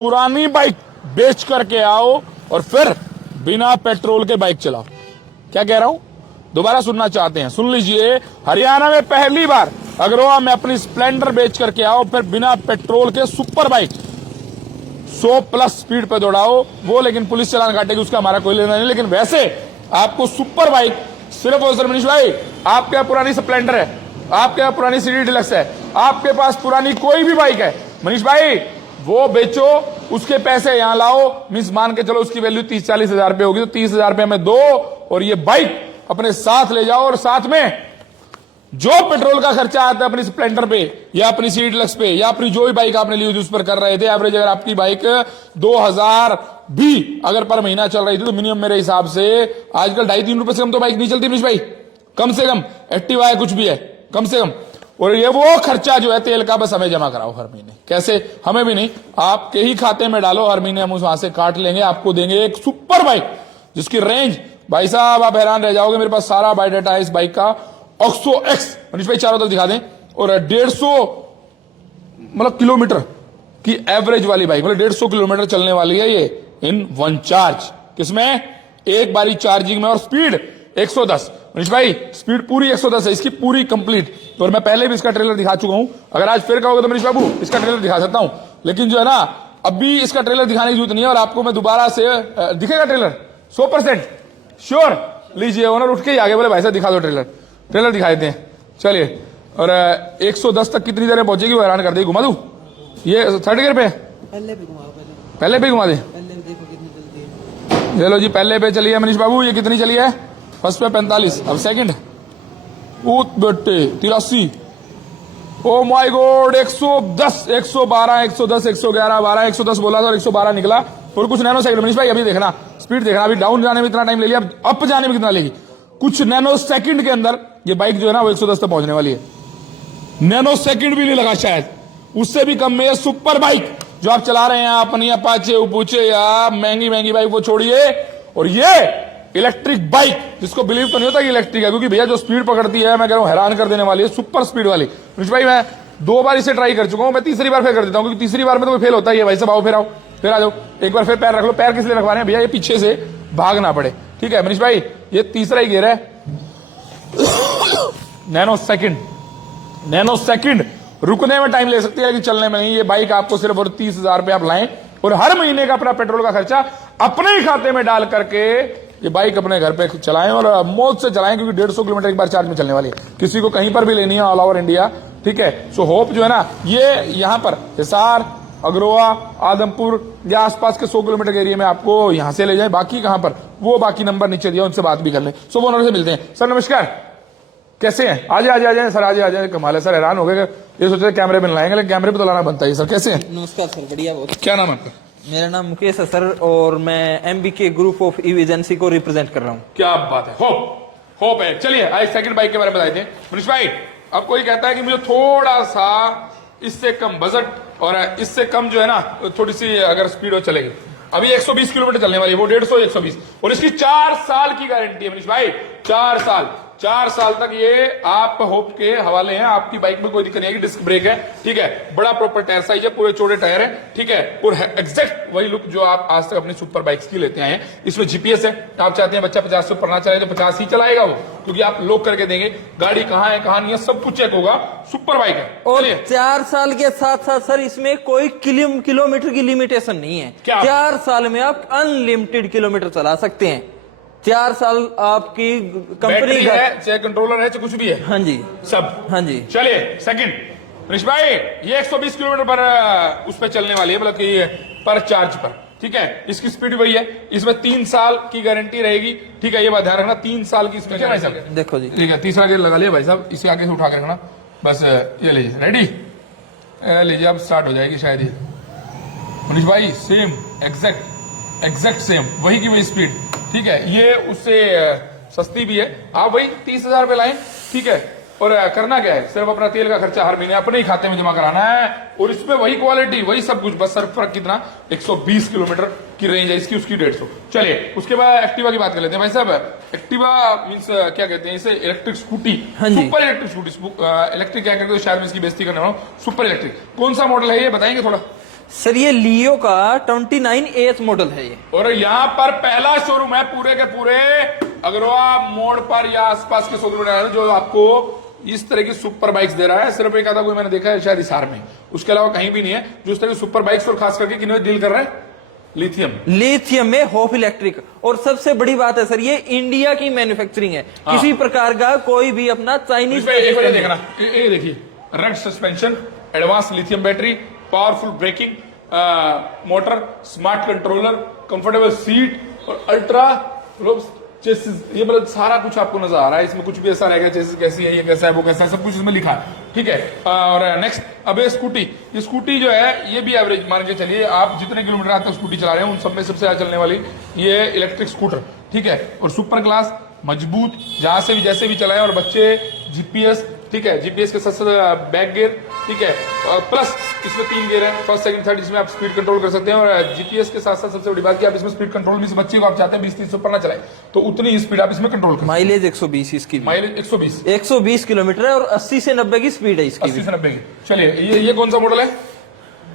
पुरानी बाइक बेच करके आओ और फिर बिना पेट्रोल के बाइक चलाओ। क्या कह रहा हूं, दोबारा सुनना चाहते हैं, सुन लीजिए। हरियाणा में पहली बार अग्रवा में अपनी स्प्लेंडर बेच करके आओ, फिर बिना पेट्रोल के सुपर बाइक 100+ स्पीड पे दौड़ाओ। वो लेकिन पुलिस चालान काटेगी, उसका हमारा कोई लेना नहीं। लेकिन वैसे आपको सुपर बाइक सिर्फ और सिर्फ, मनीष भाई आपके यहाँ पुरानी स्प्लेंडर है, आपके यहाँ पुरानी सिटी डिलक्स है, आपके पास पुरानी कोई भी बाइक है, मनीष भाई वो बेचो, उसके पैसे यहां लाओ। मींस मान के चलो उसकी वैल्यू 30-40 हजार रुपए होगी, तो 30 हजार रुपए में दो और ये बाइक अपने साथ ले जाओ। और साथ में जो पेट्रोल का खर्चा आता है अपनी स्प्लेंडर पे या अपनी सीट डिलक्स पे या अपनी जो भी बाइक आपने ली उस पर कर रहे थे, एवरेज अगर आपकी बाइक 2000 भी अगर पर महीना चल रही थी तो मिनिमम मेरे हिसाब से आजकल 2.5-3 रुपए से कम तो बाइक नहीं चलती मनीष भाई, कम से कम। एक्टिवा है, कुछ भी है, कम से कम। और ये वो खर्चा जो है तेल का, बस हमें जमा कराओ हर महीने। कैसे? हमें भी नहीं, आपके ही खाते में डालो, हर महीने हम उस वहां से काट लेंगे, आपको देंगे एक सुपर बाइक जिसकी रेंज, भाई साहब आप हैरान रह जाओगे। मेरे पास सारा बायोडाटा है इस बाइक का। ऑक्सो एक्स, मनीष भाई चारों तरफ दिखा दें। और 150 मतलब किलोमीटर की एवरेज वाली बाइक, मतलब 150 किलोमीटर चलने वाली है ये इन वन चार्ज। किसमें? एक बारी चार्जिंग में। और स्पीड 110, मनीष भाई स्पीड पूरी 110 है इसकी, पूरी कंप्लीट। और मैं पहले भी इसका ट्रेलर दिखा चुका हूं, अगर आज फिर कहोगे तो मनीष बाबू इसका ट्रेलर दिखा सकता हूं। लेकिन जो है ना, अभी इसका ट्रेलर दिखाने की जरूरत नहीं है। और आपको मैं दोबारा से दिखेगा ट्रेलर 100% श्योर। लीजिए, ओनर उठ के ही आगे बोले भाई साहब दिखा दो ट्रेलर। ट्रेलर दिखा देते हैं, चलिए। और 110 तक कितनी देर में पहुंचेगी वो हैरान कर देगी। घुमा दू, ये 3rd गियर पे पहले भी घुमाओ, पहले भी घुमा दे। पहले भी देखो कितनी चलती है। चलो जी, पहले पे चलिए मनीष बाबू, ये कितनी चली है? फर्स्ट पे 45, अब सेकंड बेटे 83। ओ माय गॉड, 110, 112, 110, 111, 12, 110 बोला था और 112 निकला। और कुछ नैनो सेकंड। मनीष भाई अभी देखना, स्पीड देखना, अभी डाउन जाने में इतना टाइम ले लिया, अब अप जाने में कितना लेगी। कुछ नैनो सेकंड के अंदर ये बाइक जो है ना वो 110 तक पहुंचने वाली है। नैनो सेकंड भी नहीं लगा शायद, उससे भी कम में ये सुपर बाइक जो आप चला रहे हैं, अपनी अपाचे उपूचे या महंगी महंगी बाइक वो छोड़िए। और ये इलेक्ट्रिक बाइक, जिसको बिलीव तो नहीं होता कि इलेक्ट्रिक है, क्योंकि भैया जो स्पीड पकड़ती है मैं कह रहा हूं हैरान कर देने वाली है, सुपर स्पीड वाली। मनीष भाई मैं 2 बार इसे ट्राई कर चुका हूं, मैं तीसरी बार फिर कर देता हूं, क्योंकि तीसरी बार में तो फेल होता ही है। भाई साहब आओ, फिर आओ, फिर आ जाओ, एक बार फिर पैर रख लो। पैर किस लिए रखवा रहे हैं भैया? ये पीछे से भाग ना पड़े, ठीक है मनीष भाई। ये तीसरा ही गियर है। नैनो सेकंड रुकने में टाइम ले सकती है, लेकिन चलने में नहीं। ये बाइक आपको सिर्फ और 30 हजार रुपये आप लाएं और हर महीने का अपना पेट्रोल का खर्चा अपने ही खाते में डाल करके ये बाइक अपने घर पे चलाएं और मौज से चलाएं, क्योंकि 150 किलोमीटर एक बार चार्ज में चलने वाली है। किसी को कहीं पर भी लेनी है ऑल ओवर इंडिया, ठीक है। सो होप जो है ना, ये यहां पर हिसार, अग्रवा, आदमपुर या आसपास के 100 किलोमीटर के एरिया में आपको यहां से ले जाए। बाकी कहां पर, वो बाकी नंबर नीचे दिया, उनसे बात भी कर लें। सो वो ओनर से मिलते हैं। सर नमस्कार, कैसे हैं? आ जाए सर, आ जाए। कमाल है सर, हैरान हो गए, ये सोचे कैमरे में लाएंगे, लेकिन कैमरे पे तो लाना बनता है। सर कैसे हैं? नमस्कार सर, बढ़िया बहुत। क्या नाम है आपका? मेरा नाम मुकेश है सर, और मैं MBK group of EV agency को रिप्रेजेंट कर रहा हूँ। क्या बात है, होप है। चलिए आज सेकंड बाइक के बारे में बताते हैं मनीष भाई। अब कोई कहता है कि मुझे थोड़ा सा इससे कम बजट और इससे कम जो है ना थोड़ी सी अगर स्पीड हो चलेगी। अभी 120 किलोमीटर चलने वाली है, वो 150, 120, और इसकी 4 साल की गारंटी है मनीष भाई। 4 साल तक ये आप होप के हवाले हैं। आपकी बाइक में कोई दिक्कत नहीं आएगी। डिस्क ब्रेक है, ठीक है, बड़ा प्रॉपर टायर साइज है, पूरे चौड़े टायर है, ठीक है। और एग्जैक्ट वही लुक जो आप आज तक अपनी सुपर बाइक्स की लेते आए हैं। इसमें GPS है, आप चाहते हैं बच्चा 50 से ऊपर ना चलाए तो 50 ही चलाएगा वो, क्योंकि आप लॉक करके देंगे, गाड़ी कहाँ है कहाँ नहीं है सब कुछ चेक होगा। सुपर बाइक है। और 4 साल के साथ साथ सर इसमें कोई किलोमीटर की लिमिटेशन नहीं है। 4 साल में आप अनलिमिटेड किलोमीटर चला सकते हैं। 4 साल आपकी कंपनी है, चाहे कंट्रोलर है, चाहे कुछ भी है, हाँ जी सब। हाँ जी। चलिए सेकंड मनीष भाई, ये 120 किलोमीटर पर उस पर चलने वाली है, मतलब कि पर चार्ज पर, ठीक है। इसकी स्पीड वही है। इसमें 3 साल की गारंटी रहेगी, ठीक है, ये बात ध्यान रखना। 3 साल की इसमें भाई साहब, देखो जी, ठीक है। तीसरा गियर लगा लिया भाई साहब, इसे आगे से उठा के रखना बस। ये लीजिए, रेडी, लीजिए अब स्टार्ट हो जाएगी शायद ये। मनीष भाई सेम एग्जैक्ट सेम वही की वही स्पीड, ठीक है। ये उससे सस्ती भी है। आप वही 30 हजार रुपये लाएं, ठीक है। और करना क्या है, सिर्फ अपना तेल का खर्चा हर महीने अपने ही खाते में जमा कराना है। और इसमें वही क्वालिटी, वही सब कुछ, बस सिर्फ फर्क कितना, 120 किलोमीटर की रेंज है इसकी, उसकी 150। चलिए उसके बाद एक्टिवा की बात कर लेते हैं भाई साहब। एक्टिवा मीन्स क्या कहते हैं इसे? Electric scooty, super electric scooty. Electric क्या कहते हैं शायद मैं इसकी बेइज्जती करने वाला हूं। सुपर इलेक्ट्रिक कौन सा मॉडल है ये बताएंगे थोड़ा? सर ये लियो का 29AH मॉडल है ये। और यहाँ पर पहला शोरूम है पूरे के पूरे अग्रवा मोड़ पर या आसपास के शोरूम में जो आपको इस तरह की सुपर बाइक्स दे रहा है। सिर्फ एक आधा कोई मैंने देखा है शायद हिसार में, उसके अलावा कहीं भी नहीं है जो इस तरह की सुपर बाइक्स और खास करके किन्हें डील कर रहे हैं, लिथियम में होप इलेक्ट्रिक। और सबसे बड़ी बात है सर ये इंडिया की मैन्युफैक्चरिंग है, किसी प्रकार का कोई भी अपना चाइनीज। देखना ये देखिए, रग suspension, advance lithium battery, powerful braking motor, smart controller, comfortable seat और अल्ट्रा चेसिस, ये मतलब सारा कुछ आपको नजर आ रहा है। इसमें कुछ भी ऐसा रहेगा चेसिस कैसी है, ये कैसा है, वो कैसा है, सब कुछ इसमें लिखा है। ठीक है। और नेक्स्ट अब ये स्कूटी जो है ये भी एवरेज मान के चलिए, आप जितने किलोमीटर आज तक स्कूटी चला रहे हैं उन सब में सबसे ज्यादा चलने वाली ये इलेक्ट्रिक स्कूटर। ठीक है। और सुपर क्लास, मजबूत, जहां से भी जैसे भी चलाएं। और बच्चे जीपीएस, ठीक है, जीपीएस के साथ साथ बैक गियर, ठीक है, प्लस इसमें 3 गियर है, फर्स्ट सेकंड थर्ड, इसमें आप स्पीड कंट्रोल कर सकते हैं। और जीपीएस के साथ साथ सबसे बड़ी बात कि आप इसमें स्पीड कंट्रोल भी, बच्चे को आप चाहते हैं 20-30 ऊपर ना चलाए तो उतनी स्पीड आप इसमें कंट्रोल कर। माइलेज 120 इसकी, माइलेज 120 किलोमीटर है और 80 से 90 की स्पीड है इसकी। 80 से 90 की। चलिए ये कौन सा मॉडल है?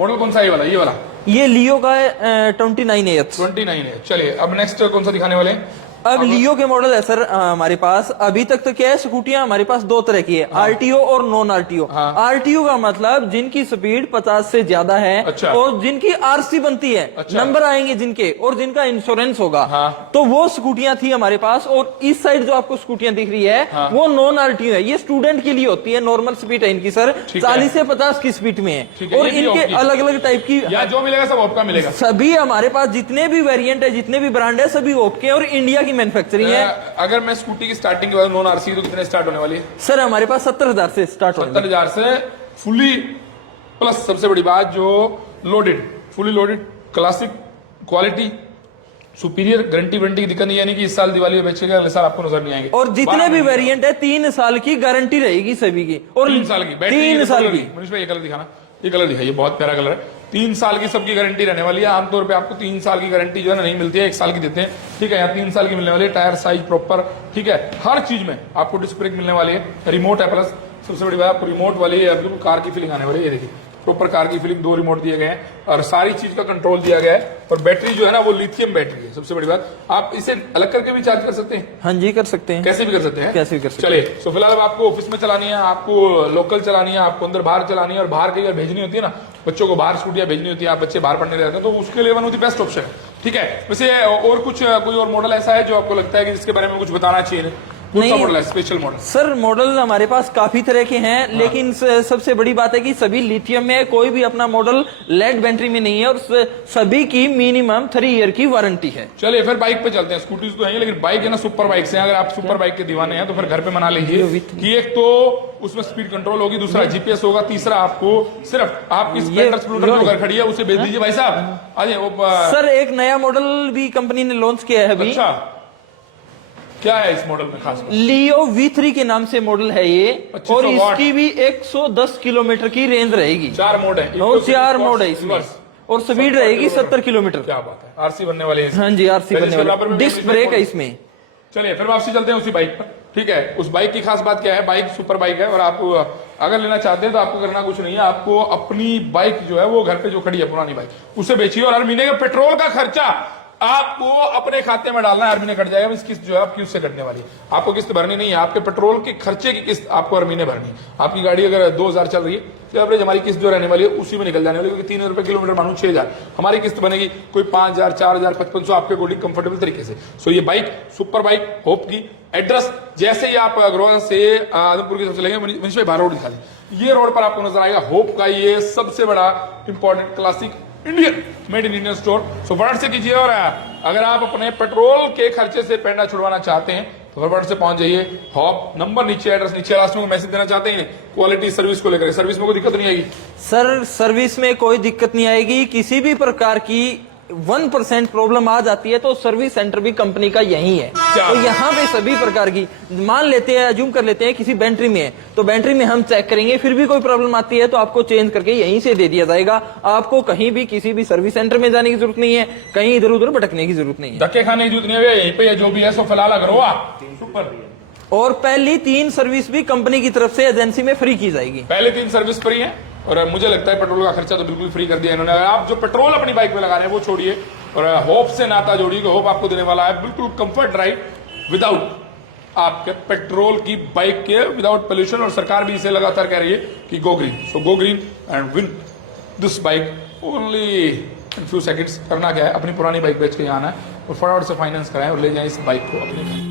मॉडल कौन सा? ये वाला ये लियो का है 29AH। चलिए अब नेक्स्ट कौन सा दिखाने वाले हैं? अब लियो के मॉडल है सर हमारे पास। अभी तक तो क्या है, स्कूटियां हमारे पास 2 तरह की है, आरटीओ और नॉन आरटीओ। आरटीओ का मतलब जिनकी स्पीड 50 से ज्यादा है। अच्छा। और जिनकी आरसी बनती है। अच्छा। नंबर आएंगे जिनके और जिनका इंश्योरेंस होगा। तो वो स्कूटियां थी हमारे पास। और इस साइड जो आपको स्कूटियां दिख रही है वो नॉन आरटीओ है। ये स्टूडेंट के लिए होती है, नॉर्मल स्पीड है इनकी सर 40 से 50 की स्पीड में है। और इनके अलग अलग टाइप की जो मिलेगा सब आपका मिलेगा। सभी हमारे पास जितने भी वेरिएंट है, जितने भी ब्रांड है, सभी ओपके और इंडिया की मैन्युफैक्चरिंग है। अगर मैं स्कूटी की स्टार्टिंग की बात नॉन आरसी तो कितने स्टार्ट होने वाली है? सर हमारे पास 70,000 से स्टार्ट होने 70,000 से फुली, प्लस सबसे बड़ी बात जो loaded, fully loaded, classic, quality, superior, guarantee warranty की दिक्कत नहीं, यानी कि इस साल दिवाली में बेचेगा, अगले साल आपको नजर नहीं आएंगे। और जितने भी वेरिएंट है 3 साल की गारंटी रहेगी सभी की। और 3 साल की, 3 साल की। मनीष भाई ये कलर दिखाना, ये कलर दिखाइए, बहुत प्यारा कलर है। 3 साल की सबकी गारंटी रहने वाली है। आमतौर पे आपको 3 साल की गारंटी जो है ना नहीं मिलती है, 1 साल की देते हैं। ठीक है, यहाँ 3 साल की मिलने वाली है। टायर साइज प्रॉपर, ठीक है, हर चीज में आपको डिस्क ब्रेक मिलने वाली है। रिमोट है, प्लस सबसे बड़ी बात आपको रिमोट वाली कार की फीलिंग आने वाली है। ये देखिए प्रॉपर कार की फीलिंग, 2 रिमोट दिए गए हैं और सारी चीज का कंट्रोल दिया गया है। और बैटरी जो है ना वो लिथियम बैटरी है। सबसे बड़ी बात, आप इसे अलग करके भी चार्ज कर सकते हैं। हाँ जी कर सकते हैं, कैसे भी कर सकते हैं, कैसे भी कर सकते हैं। चलिए, तो फिलहाल आपको ऑफिस में चलानी है, आपको लोकल चलानी है, आपको अंदर बाहर चलानी है, और बाहर कहीं भेजनी होती है ना, बच्चों को बाहर स्कूटियां भेजनी होती है, आप बच्चे बाहर पढ़ने जाते हैं, तो उसके लिए one of the best option है। ठीक है। वैसे और कुछ कोई और मॉडल ऐसा है जो आपको लगता है कि जिसके बारे में कुछ बताना चाहिए? नहीं मॉडल है, स्पेशल मॉडल? सर मॉडल हमारे पास काफी तरह के हैं। लेकिन सबसे बड़ी बात है कि सभी लिथियम में, कोई भी अपना मॉडल लेड बैटरी में नहीं है। और सभी की मिनिमम 3 ईयर की वारंटी है। चलिए फिर बाइक पे चलते हैं। स्कूटीज तो है लेकिन बाइक है ना, सुपर बाइक से अगर आप सुपर बाइक के दीवाने हैं तो फिर घर पे मना लीजिए कि एक तो उसमें स्पीड कंट्रोल होगी, दूसरा जीपीएस होगा, तीसरा आपको सिर्फ आपकी स्प्लेंडर जो घर खड़ी है उसे भेज दीजिए भाई साहब। आ सर एक नया मॉडल भी कंपनी ने लॉन्च किया है अभी। अच्छा, क्या है इस मॉडल में खास? लियो V3 के नाम से मॉडल है ये। और इसकी भी 110 किलोमीटर की रेंज रहेगी। 4 मोड है, 4 मोड है इसमें। और स्पीड रहेगी 70 किलोमीटर। क्या बात है, आरसी बनने वाली है। हाँ जी आरसी बनने वाली, डिस्क ब्रेक है इसमें। चलिए फिर वापसी चलते हैं उसी बाइक पर। ठीक है, उस बाइक की खास बात क्या है? बाइक सुपर बाइक है और आप अगर लेना चाहते हैं तो आपको करना कुछ नहीं है, आपको अपनी बाइक जो है वो घर पे जो खड़ी है पुरानी बाइक उसे बेचिए और हर महीने के पेट्रोल का खर्चा आपको अपने खाते में डालना है, हर महीने कट जाएगा। इस किस्त जो है आपकी उससे कटने वाली है, आपको किस्त भरनी नहीं है, आपके पेट्रोल के खर्चे की किस्त आपको हर महीने भरनी है। आपकी गाड़ी अगर 2000 चल रही है तो एवरेज हमारी किस्त जो रहने वाली है उसी में निकल जाने वाली है, क्योंकि 3 रुपए किलोमीटर मानो 6000 हमारी किस्त बनेगी, कोई 5000, 4000, 5500 आपके अकॉर्डिंग कंफर्टेबल तरीके से। सो ये बाइक सुपर बाइक होप की। एड्रेस जैसे ही आप अग्रवाल से आदमपुर की तरफ चलेंगे, मनीष भाई बाहर रोड दिखा दें, ये रोड पर आपको नजर आएगा होप का ये सबसे बड़ा important classic Indian made in Indian store. So फटाफट से कीजिए। और अगर आप अपने पेट्रोल के खर्चे से पेंडा छुड़वाना चाहते हैं तो फटाफट से पहुंच जाइए। हॉप नंबर नीचे, एड्रेस नीचे, लास्ट में मैसेज देना चाहते हैं क्वालिटी सर्विस को लेकर। सर्विस में कोई दिक्कत नहीं आएगी सर, सर्विस में कोई दिक्कत नहीं आएगी। किसी भी प्रकार की 1% प्रॉब्लम आ जाती है तो सर्विस सेंटर भी कंपनी का यही है। तो यहाँ पे सभी प्रकार की, मान लेते हैं, अज्यूम कर लेते हैं किसी बैटरी में है तो बैटरी में हम चेक करेंगे, फिर भी कोई प्रॉब्लम आती है तो आपको चेंज करके यहीं से दे दिया जाएगा। आपको कहीं भी किसी भी सर्विस सेंटर में जाने की जरूरत नहीं है, कहीं इधर उधर भटकने की जरूरत नहीं है, धक्के खाने की जरूरत नहीं है, यहीं पे जो भी है सो फिलहाल अग्रवा सुपर। और पहली 3 सर्विस भी कंपनी की तरफ से एजेंसी में फ्री की जाएगी। पहले 3 सर्विस फ्री है। और मुझे लगता है पेट्रोल का खर्चा तो बिल्कुल फ्री कर दिया इन्होंने। आप जो पेट्रोल अपनी बाइक में लगा रहे हैं वो छोड़िए और होप से नाता जोड़िए, होप आपको देने वाला है बिल्कुल कंफर्ट ड्राइव विदाउट आपके पेट्रोल की बाइक के, विदाउट पोल्यूशन। और सरकार भी इसे लगातार कह रही है कि go green, so go green and win this bike only in few seconds. करना क्या है, अपनी पुरानी बाइक बेच के यहाँ आना है और फटाफट से फाइनेंस कराएं और ले जाएं इस बाइक को अपने घर।